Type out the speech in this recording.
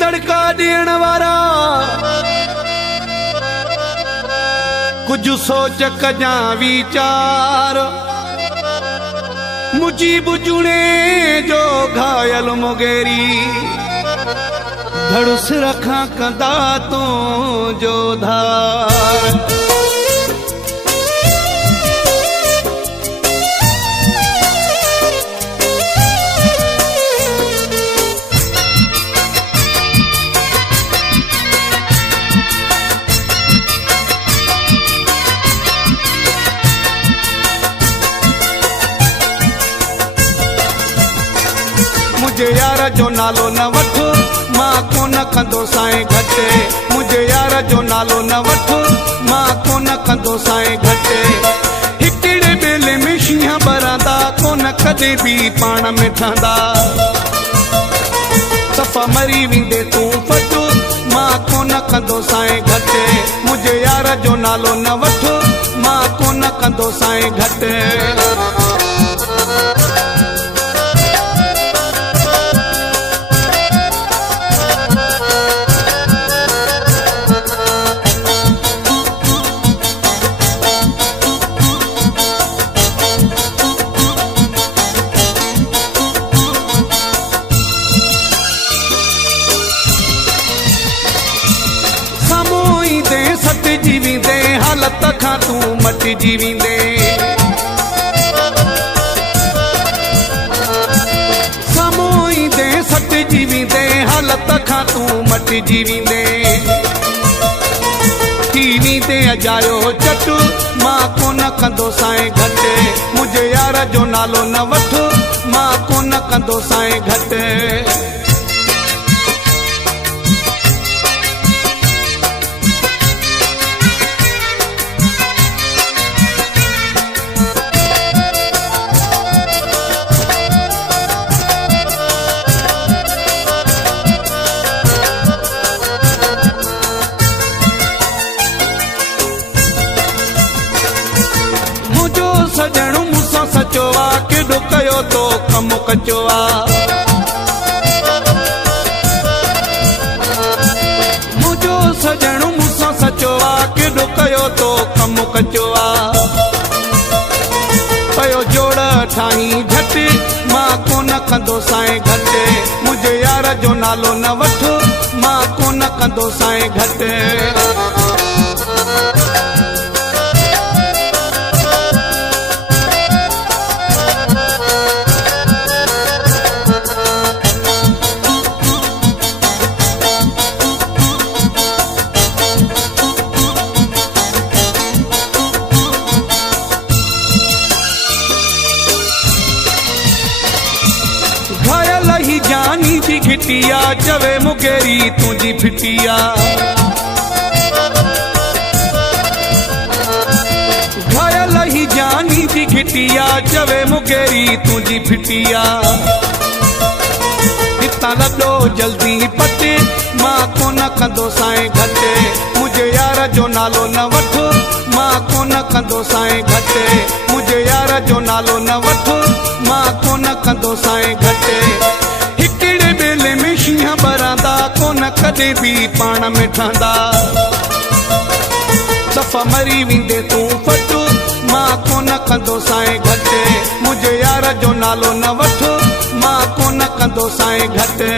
तड़का ॾियण वारा कुछ सोच कजां वीचार मुझी बुझणे जो घायल मुगेरी धड़ुस रखा कंदा तो जो धार मुझे यार जो नालो न वठ मां कोन कंदो साईं घटे मुझे यार जो नालो न वठ मां कोन कंदो साईं घटे हिकिड़े बेले में शींहं बरंदा कोन कदे भी पाण में ठहंदा सफ़ा मरी वेंदे तूं फट मां कोन कंदो साईं घटे मुझे यार जो नालो न वठ मां कोन कंदो साईं घटे सट जीवींदे हालत खां तूं मट जीवींदे साम्हूं ईंदे सट जीवींदे हालत खां तूं मट जीवींदे थी वेंदे अजायो चट मां कोन कंदो साईं घटे मुझे यार जो नालो न वठ मां कोन कंदो साईं घटे सजणु मूंसां सचो आ केॾो कयो तो कम कचो आ मुंहिंजो सजणु मूंसां सचो आ केॾो कयो तो कम कचो आ पयो जोड़ ठाही झटि मां कोन कंदो साईं घटे मुंहिंजे यार जो नालो न वठ मां कोन कंदो साईं घटे घायल ही जानी जी घिटिया चवे मुगेरी तुझी फिटिया घायल ही जानी जी घिटिया चवे मुगेरी तुझी फिटिया हितां लॾो जल्दी पटे मां कोन कंदो साईं घटे मुझे यार जो नालो न वठ मां कोन कंदो साईं घटे मुझे यार जो नालो न वठ मां कोन कंदो साईं घटे हिकिड़े बेले में शींहं बरंदा कोन कदे भी पाण में ठहंदा सफ़ा मरी वेंदे तूं फट मां कोन कंदो साईं घटे मुझे यार जो नालो न वठ मां कोन कंदो साईं घटे